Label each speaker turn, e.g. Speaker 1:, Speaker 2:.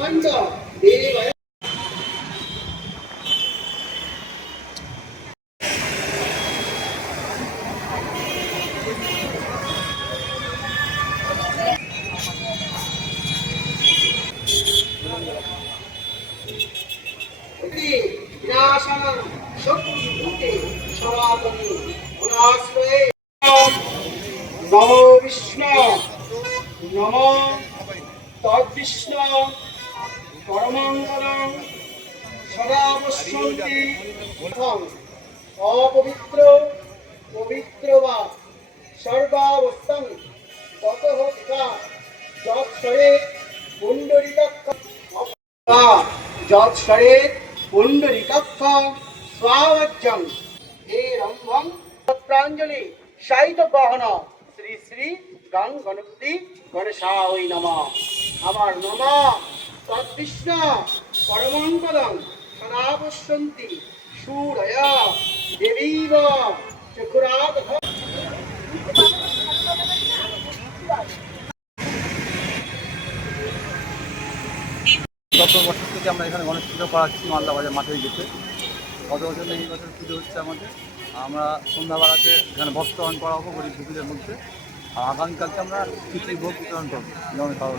Speaker 1: অত্যন্ত দেবায় ইতি বিনাশানং শক্তিভূতে সনাতনী গুণাশ্রয়ে নমো বিষ্ণু নমো তদ্বিষ্ণু সদাবশ্যন্তি অপবিত্র পবিত্র বা সর্বাবস্থান তত হোকা যৎসরে পুণ্ডরিকাক্ষ যৎসরে পুণ্ডরিকাক্ষ স্বাবজ্জং হে রম্ভং প্রাঞ্জলি সাহিত বহন শ্রী শ্রী গং গণপতি গণেশায় নম। আমার নম। তদ্বিষ্ণ পরমঙ্গলং সদাবশ্যন্তি সুরয়, দেবীব চক্ষুরাত
Speaker 2: গত বছর থেকে আমরা এখানে গণেশ পুজো করাচ্ছি মালদা বাজার মাঠে গেছে গত বছর এই বছর পুজো হচ্ছে আমাদের। আমরা সন্ধ্যাবেলাতে এখানে বস্ত্রহরণ করা হব গরিব দুঃখীদের মধ্যে। আর আগামীকালকে আমরা খিচুড়ি ভোগ বিতরণ করব পাওয়া